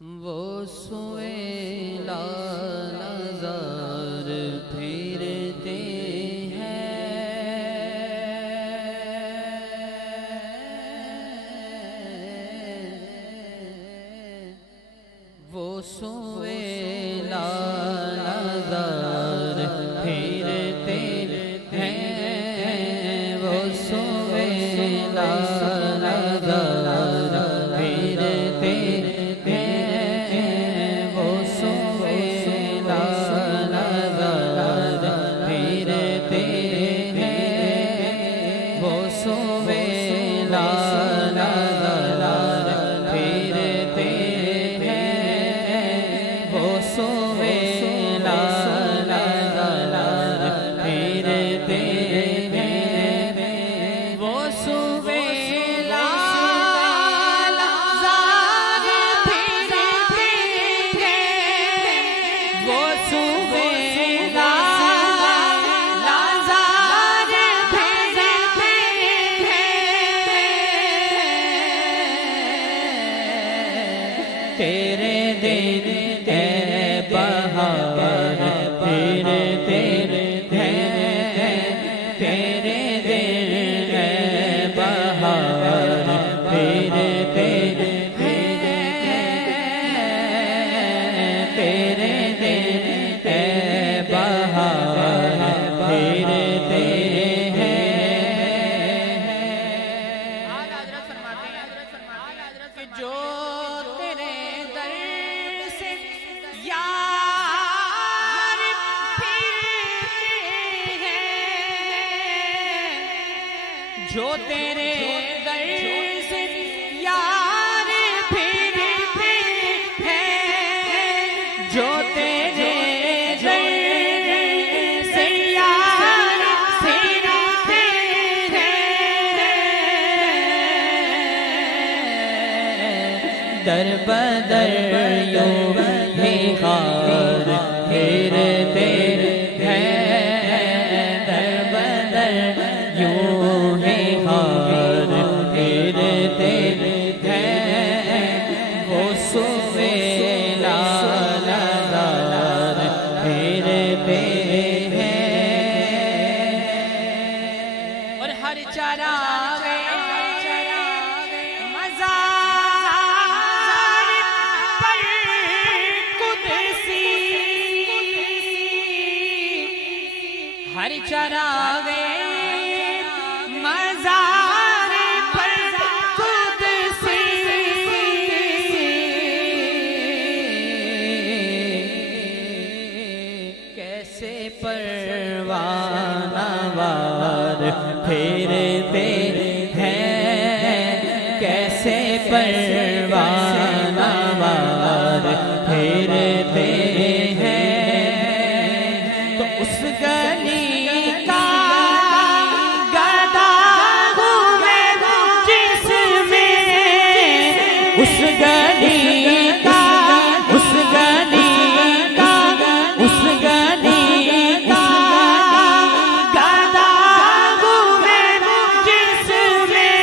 वो सोए लाज़ार फिरते हैं, वो सोए लाज़ार फिरते हैं, वो सोए लाज़ार फिरते तेरे दिन ए बहार फिरते हैं, तेरे दिन ए बहार फिरते हैं, तेरे दिन ए बहार फिरते हैं। हज़रत फरमाते हैं कि जो यार फिरते हैं, जो तेरे दर से यार फिरते हैं, जो तेरे दर से यार फिरते हैं, दर बदर यूं ही खार फिरते हैं, दर बदर यूं ही खार फिरते हैं, वो सोए लाज़ार फिरते हैं। और हर चरागे हर चरागे मज़ार पर कुदसी, कैसे परवाना वार फिरते हैं, कैसे परवाना वार फिरते हैं, तो उस गली उस गली का उस गली का उस गली का गदा घूमे जिसमें,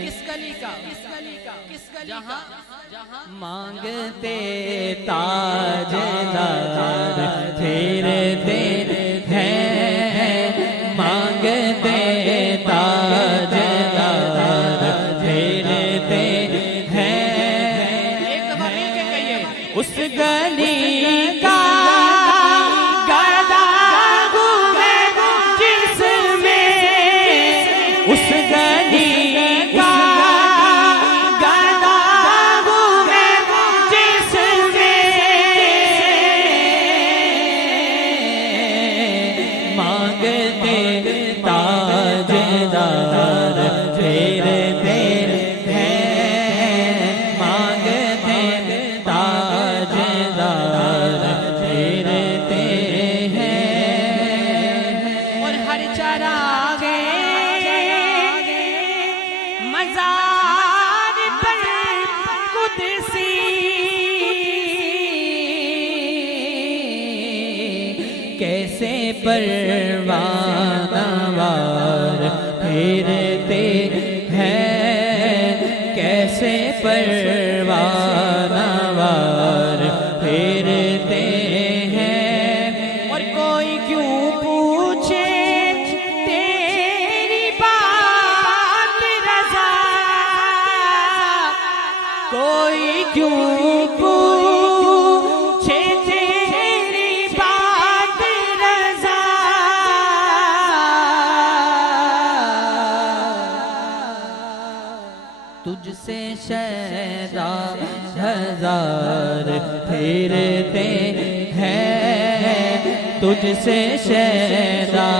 किस गली का जहाँ मांगते ताजदार फिरते हैं, मांगते ताजदार फिरते हैं, एक दफा मिल के कहिए, उस गली का गदा घूमे जिसमें, उस गली का गदा घूमे जिसमें, मांगते ताजदार फिरते हैं, मांगते ताजदार फिरते हैं। और हर चरागे मज़ार पर कुदसी, कैसे परवाना वार फिरते कोई क्यों पूछे तेरी बात रज़ा, तुझसे शैदा हजार फेरते हैं, तुझसे शैदा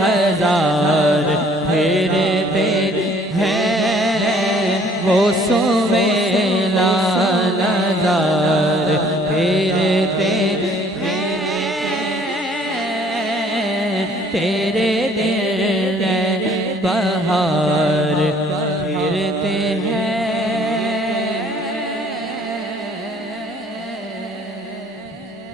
हजार फेरते हैं, वो सुवेला नज़ार फेरते हैं।